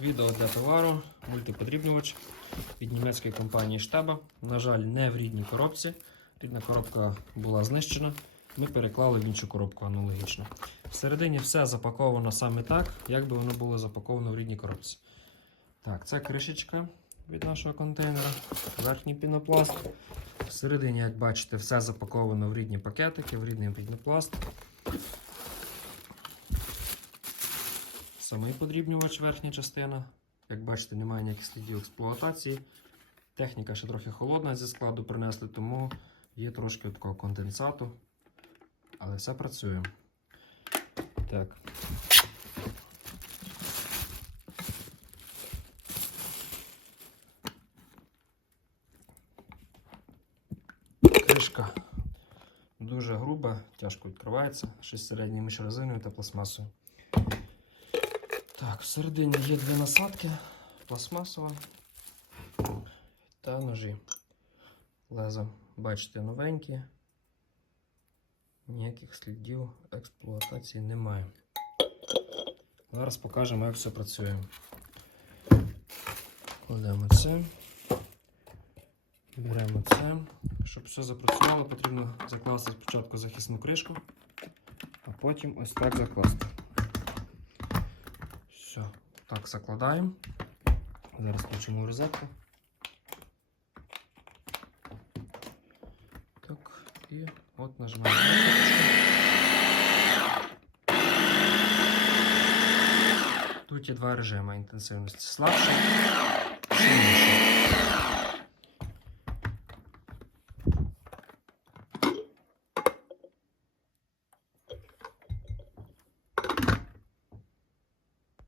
Відео для товару, мультиподрібнювач від німецької компанії Штаба. На жаль, не в рідній коробці. Рідна коробка була знищена. Ми переклали в іншу коробку аналогічно. Всередині все запаковано саме так, як би воно було запаковано в рідній коробці. Так, це кришечка від нашого контейнера, верхній пінопласт. Всередині, як бачите, все запаковано в рідні пакетики, в рідний пінопласт. Самий подрібнювач верхня частина. Як бачите, немає ніяких слідів експлуатації. Техніка ще трохи холодна зі складу принесли, тому є трошки такого конденсату. Але все працює. Так. Кришка дуже груба, тяжко відкривається. Щось середньою між резиною та пластмасою. Так, всередині є дві насадки, пластмасова та ножі. Леза, бачите, новенькі. Ніяких слідів експлуатації немає. Зараз покажемо, як все працює. Кладемо це. Беремо це. Щоб все запрацювало, потрібно закласти спочатку захисну кришку, а потім ось так закласти. Все, так закладаємо. Зараз включимо розетку. Так, і от нажимаємо. Тут є два режими інтенсивності. Слабше, сильніше.